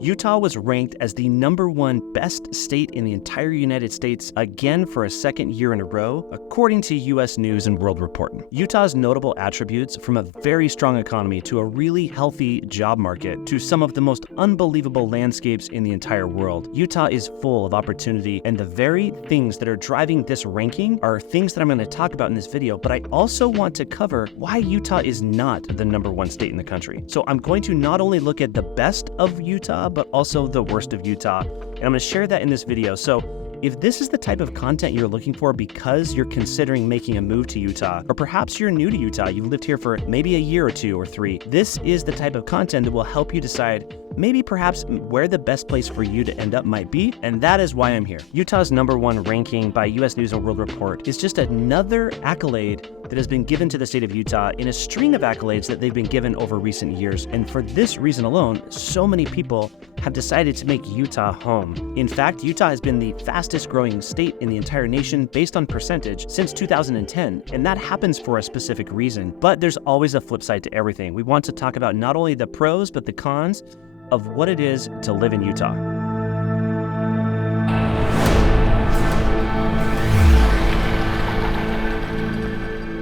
Utah was ranked as the #1 best state in the entire United States again for a second year in a row, according to U.S. News and World Report. Utah's notable attributes, from a very strong economy to a really healthy job market to some of the most unbelievable landscapes in the entire world. Utah is full of opportunity, and the very things that are driving this ranking are things that I'm going to talk about in this video, but I also want to cover why Utah is not the #1 state in the country. So I'm going to not only look at the best of Utah, but also the worst of Utah. And I'm going to share that in this video. So if this is the type of content you're looking for because you're considering making a move to Utah, or perhaps you're new to Utah, you've lived here for maybe a year or 2 or 3, this is the type of content that will help you decide maybe perhaps where the best place for you to end up might be, and that is why I'm here. Utah's #1 ranking by U.S. News and World Report is just another accolade that has been given to the state of Utah in a string of accolades that they've been given over recent years. And for this reason alone, so many people have decided to make Utah home. In fact, Utah has been the fastest growing state in the entire nation based on percentage since 2010, and that happens for a specific reason. But there's always a flip side to everything. We want to talk about not only the pros, but the cons of what it is to live in Utah.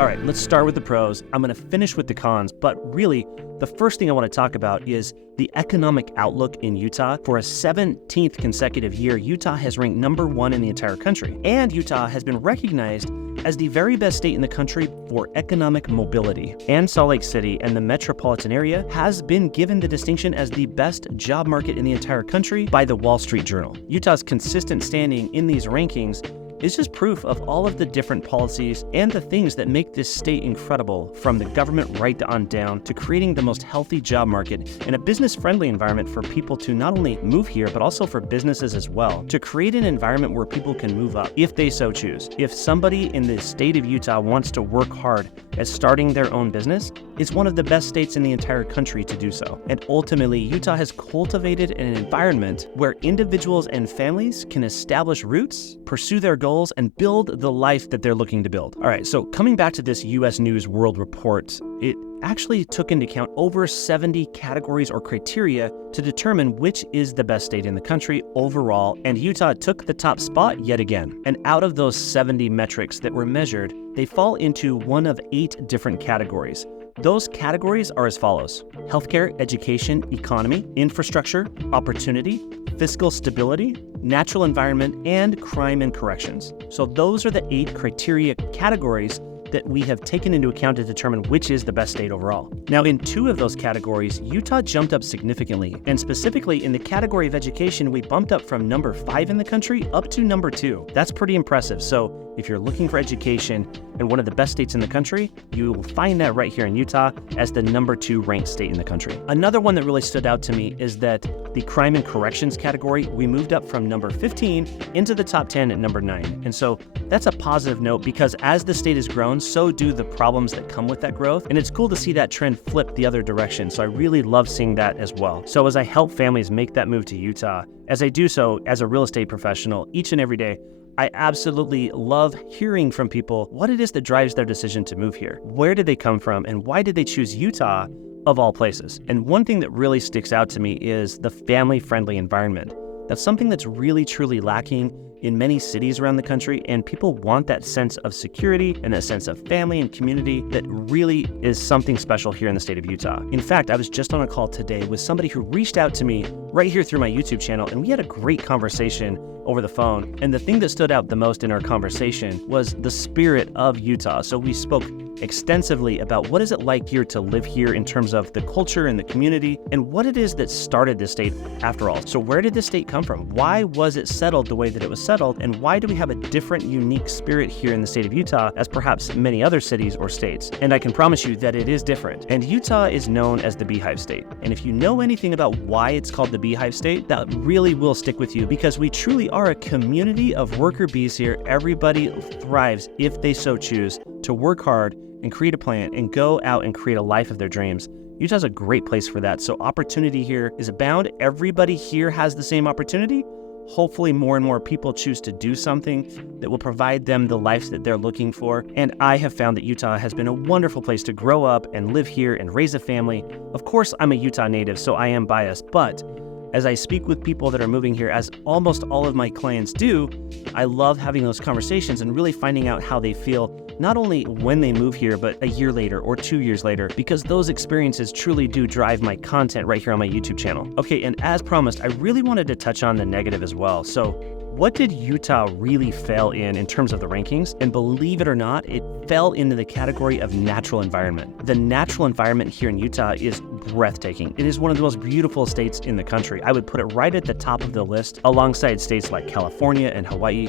All right, let's start with the pros. I'm going to finish with the cons, but really, the first thing I want to talk about is the economic outlook in Utah. For a 17th consecutive year, Utah has ranked #1 in the entire country, and Utah has been recognized as the very best state in the country for economic mobility. And Salt Lake City and the metropolitan area has been given the distinction as the best job market in the entire country by the Wall Street Journal. Utah's consistent standing in these rankings is just proof of all of the different policies and the things that make this state incredible, from the government right on down to creating the most healthy job market and a business-friendly environment for people to not only move here, but also for businesses as well, to create an environment where people can move up if they so choose. If somebody in the state of Utah wants to work hard at starting their own business, it's one of the best states in the entire country to do so. And ultimately, Utah has cultivated an environment where individuals and families can establish roots, pursue their goals, and build the life that they're looking to build. All right, so coming back to this U.S. News World Report, it actually took into account over 70 categories or criteria to determine which is the best state in the country overall, and Utah took the top spot yet again. And out of those 70 metrics that were measured, they fall into one of 8 different categories. Those categories are as follows: healthcare, education, economy, infrastructure, opportunity, fiscal stability, natural environment, and crime and corrections. So those are the 8 criteria categories that we have taken into account to determine which is the best state overall. Now, in 2 of those categories, Utah jumped up significantly, and specifically in the category of education, we bumped up from #5 in the country up to #2. That's pretty impressive. So if you're looking for education and one of the best states in the country, you will find that right here in Utah as the #2 ranked state in the country. Another one that really stood out to me is that the crime and corrections category, we moved up from #15 into the top 10 at #9. And so that's a positive note, because as the state has grown, so do the problems that come with that growth. And it's cool to see that trend flip the other direction. So I really love seeing that as well. So as I help families make that move to Utah, as I do so as a real estate professional each and every day, I absolutely love hearing from people what it is that drives their decision to move here. Where did they come from, and why did they choose Utah of all places? And one thing that really sticks out to me is the family-friendly environment. That's something that's really truly lacking in many cities around the country, and people want that sense of security and that sense of family and community that really is something special here in the state of Utah. In fact, I was just on a call today with somebody who reached out to me right here through my YouTube channel, and we had a great conversation over the phone. And the thing that stood out the most in our conversation was the spirit of Utah. So we spoke extensively about what is it like here to live here in terms of the culture and the community, and what it is that started this state after all. So where did this state come from? Why was it settled the way that it was settled? And why do we have a different, unique spirit here in the state of Utah as perhaps many other cities or states? And I can promise you that it is different. And Utah is known as the Beehive State. And if you know anything about why it's called the Beehive State, that really will stick with you, because we truly are a community of worker bees here. Everybody thrives, if they so choose, to work hard and create a plan and go out and create a life of their dreams. Utah's a great place for that. So opportunity here is abound. Everybody here has the same opportunity. Hopefully more and more people choose to do something that will provide them the life that they're looking for. And I have found that Utah has been a wonderful place to grow up and live here and raise a family. Of course, I'm a Utah native, so I am biased, but as I speak with people that are moving here, as almost all of my clients do, I love having those conversations and really finding out how they feel, not only when they move here, but a year later or 2 years later, because those experiences truly do drive my content right here on my YouTube channel. Okay, and as promised, I really wanted to touch on the negative as well. So what did Utah really fail in terms of the rankings? And believe it or not, it fell into the category of natural environment. The natural environment here in Utah is breathtaking. It is one of the most beautiful states in the country. I would put it right at the top of the list alongside states like California and Hawaii.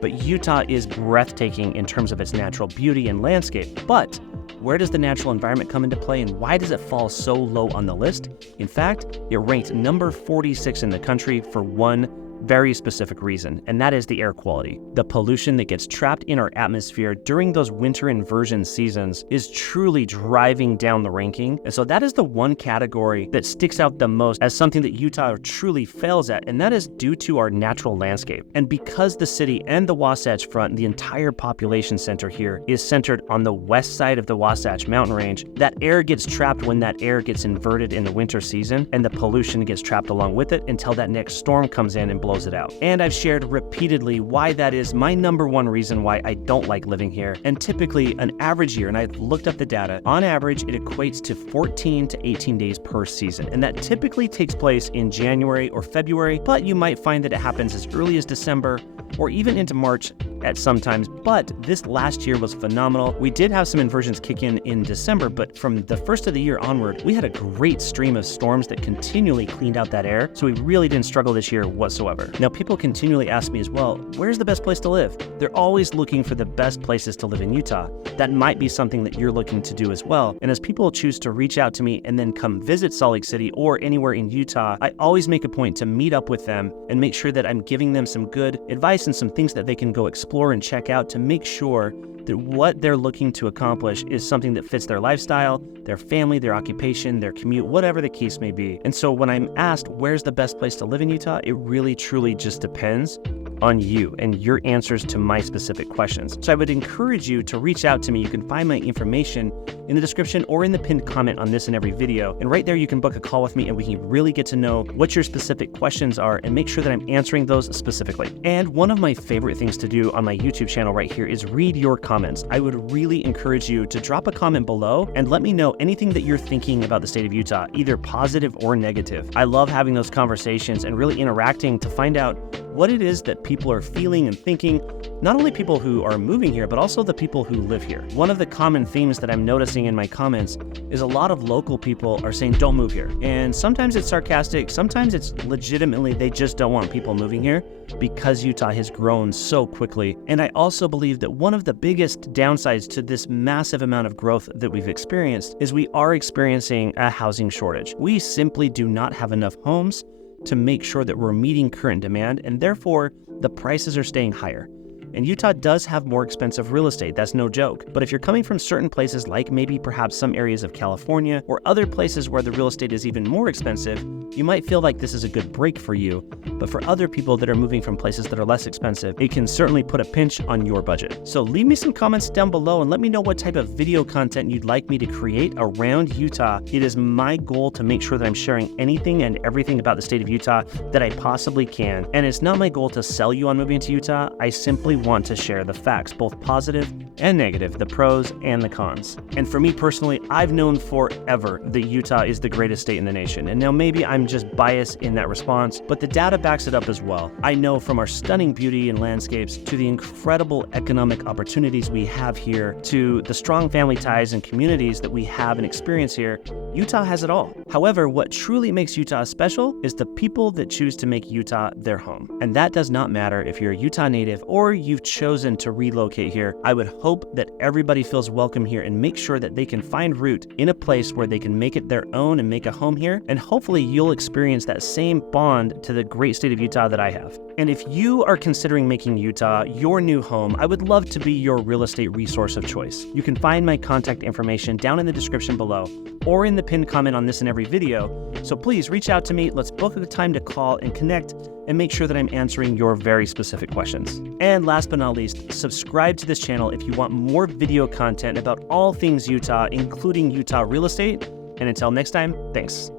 But Utah is breathtaking in terms of its natural beauty and landscape. But where does the natural environment come into play, and why does it fall so low on the list? In fact, it ranked number 46 in the country for one very specific reason, and that is the air quality. The pollution that gets trapped in our atmosphere during those winter inversion seasons is truly driving down the ranking. And so that is the one category that sticks out the most as something that Utah truly fails at, and that is due to our natural landscape. And because the city and the Wasatch Front, the entire population center here, is centered on the west side of the Wasatch Mountain Range, that air gets trapped when that air gets inverted in the winter season, and the pollution gets trapped along with it until that next storm comes in and blows it out. And I've shared repeatedly why that is my number one reason why I don't like living here. And typically an average year, and I've looked up the data, on average it equates to 14 to 18 days per season. And that typically takes place in January or February, but you might find that it happens as early as December or even into March at some times. But this last year was phenomenal. We did have some inversions kick in December, but from the first of the year onward, we had a great stream of storms that continually cleaned out that air. So we really didn't struggle this year whatsoever. Now, people continually ask me as well, where's the best place to live? They're always looking for the best places to live in Utah. That might be something that you're looking to do as well. And as people choose to reach out to me and then come visit Salt Lake City or anywhere in Utah, I always make a point to meet up with them and make sure that I'm giving them some good advice and some things that they can go explore and check out to make sure that what they're looking to accomplish is something that fits their lifestyle, their family, their occupation, their commute, whatever the case may be. And so when I'm asked where's the best place to live in Utah, it really truly just depends on you and your answers to my specific questions. So I would encourage you to reach out to me. You can find my information in the description or in the pinned comment on this and every video. And right there, you can book a call with me and we can really get to know what your specific questions are and make sure that I'm answering those specifically. And one of my favorite things to do on my YouTube channel right here is read your comments. I would really encourage you to drop a comment below and let me know anything that you're thinking about the state of Utah, either positive or negative. I love having those conversations and really interacting to find out what it is that people are feeling and thinking, not only people who are moving here, but also the people who live here. One of the common themes that I'm noticing in my comments is a lot of local people are saying, don't move here. And sometimes it's sarcastic, sometimes it's legitimately they just don't want people moving here because Utah has grown so quickly. And I also believe that one of the biggest downsides to this massive amount of growth that we've experienced is we are experiencing a housing shortage. We simply do not have enough homes to make sure that we're meeting current demand, and therefore the prices are staying higher. And Utah does have more expensive real estate, that's no joke. But if you're coming from certain places like maybe perhaps some areas of California or other places where the real estate is even more expensive, you might feel like this is a good break for you. But for other people that are moving from places that are less expensive, it can certainly put a pinch on your budget. So leave me some comments down below and let me know what type of video content you'd like me to create around Utah. It is my goal to make sure that I'm sharing anything and everything about the state of Utah that I possibly can. And it's not my goal to sell you on moving to Utah. I simply want to share the facts, both positive and negative, the pros and the cons. And for me personally, I've known forever that Utah is the greatest state in the nation. And now maybe I'm just biased in that response, but the data backs it up as well. I know from our stunning beauty and landscapes to the incredible economic opportunities we have here to the strong family ties and communities that we have and experience here, Utah has it all. However, what truly makes Utah special is the people that choose to make Utah their home. And that does not matter if you're a Utah native or you've chosen to relocate here. I would hope that everybody feels welcome here and make sure that they can find root in a place where they can make it their own and make a home here. And hopefully you'll experience that same bond to the great state of Utah that I have. And if you are considering making Utah your new home, I would love to be your real estate resource of choice. You can find my contact information down in the description below or in the pinned comment on this and every video. So please reach out to me. Let's book a time to call and connect and make sure that I'm answering your very specific questions. And last but not least, subscribe to this channel if you want more video content about all things Utah, including Utah real estate. And until next time, thanks.